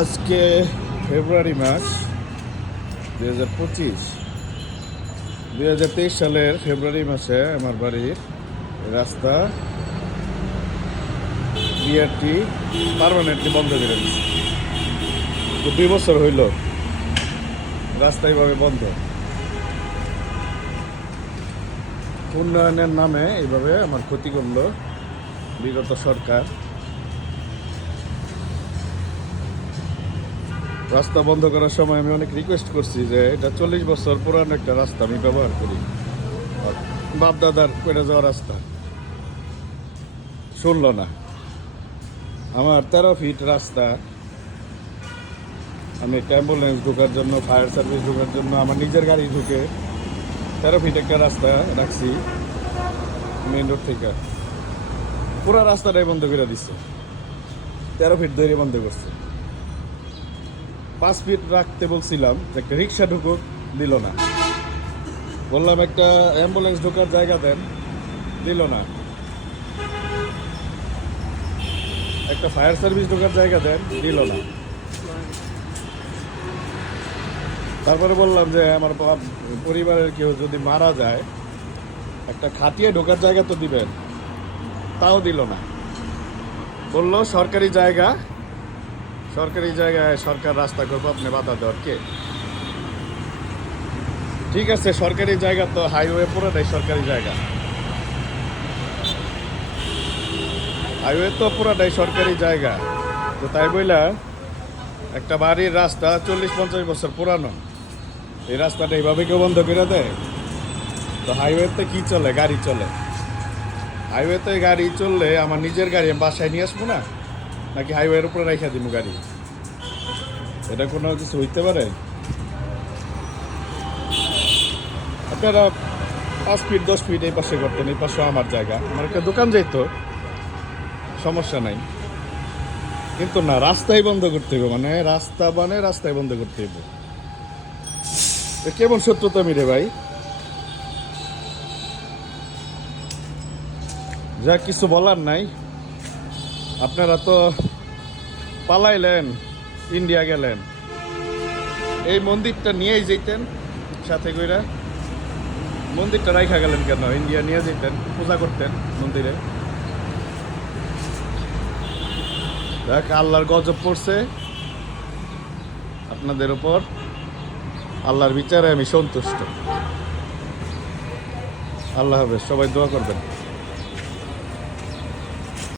আজকে ফেব্রুয়ারি মাস 2025। 2023 সালের ফেব্রুয়ারি মাসে আমার বাড়ির রাস্তা বিআরটি পার্মানেন্টলি বন্ধ করে দিচ্ছে। তো 2 বছর হইল রাস্তা এইভাবে বন্ধ। উন্নয়নের নামে এইভাবে আমার ক্ষতি করলো বিগত সরকার। রাস্তা বন্ধ করার সময় আমি অনেক রিকোয়েস্ট করছি যে এটা 40 বছর পুরানো একটা রাস্তা, আমি ব্যবহার করি, বাপ দাদার করে যাওয়া রাস্তা। শুনলো না। আমার 13 ফিট রাস্তা, আমি একটা অ্যাম্বুলেন্স ঢোকার জন্য, ফায়ার সার্ভিস ঢোকার জন্য আমার নিজের গাড়ি ঢুকে 13 ফিট একটা রাস্তা রাখছি মেইন রোড থেকে। পুরো রাস্তাটাই বন্ধ করে দিচ্ছে, 13 ফিট ধরে বন্ধ করছে। 5 ফিট রাখতে বলছিলাম, একটা রিক্সা ঢুকুক, দিল না। বললাম একটা অ্যাম্বুলেন্স ঢোকার জায়গা দেন, দিল না। একটা ফায়ার সার্ভিস ঢোকার জায়গা দেন, দিল না। তারপরে বললাম যে আমার পরিবারের কেউ যদি মারা যায় একটা খাটিয়ে ঢোকার জায়গা তো দিবেন, তাও দিল না। বললো সরকারি জায়গায় সরকার রাস্তা করবো, আপনি বাধা দেওয়ার কে? ঠিক আছে, সরকারি জায়গা তো হাইওয়ে পুরোটাই সরকারি জায়গা, হাইওয়ে তো পুরোটাই সরকারি জায়গা। তো তাই বইলা একটা বাড়ির রাস্তা 40-50 বছর পুরানো, এই রাস্তাটা এইভাবে কেউ বন্ধ করে দেয়? তো হাইওয়েতে কি চলে? গাড়ি চলে। হাইওয়েতে গাড়ি চললে আমার নিজের গাড়ি আমি বাসায় নিয়ে আসবো না, নাকি হাইওয়ের উপরে রেখে দিব গাড়ি? এটা কোনো কিছু হইতে পারে? আপনারা 5 ফিট 10 ফিট এই পাশে করতেন, এই পাশে আমার জায়গা, আমার একটা দোকান যাইতো, সমস্যা নাই। কিন্তু না, রাস্তাই বন্ধ করতে হবে, রাস্তায় বন্ধ করতে হবে। কেমন সত্যতা মিলে ভাই? যা কিছু বলার নাই। আপনারা তো পালাইলেন, ইন্ডিয়া গেলেন, এই মন্দিরটা নিয়েই যেতেন সাথে কইরা। মন্দিরটা রাইখা গেলেন কেন? ইন্ডিয়া নিয়ে যেতেন, পূজা করতেন মন্দিরে। দেখ, আল্লাহর গজব পড়ছে আপনাদের উপর। আল্লাহর বিচারে আমি সন্তুষ্ট। আল্লাহ হাফেজ, সবাই দোয়া করবেন।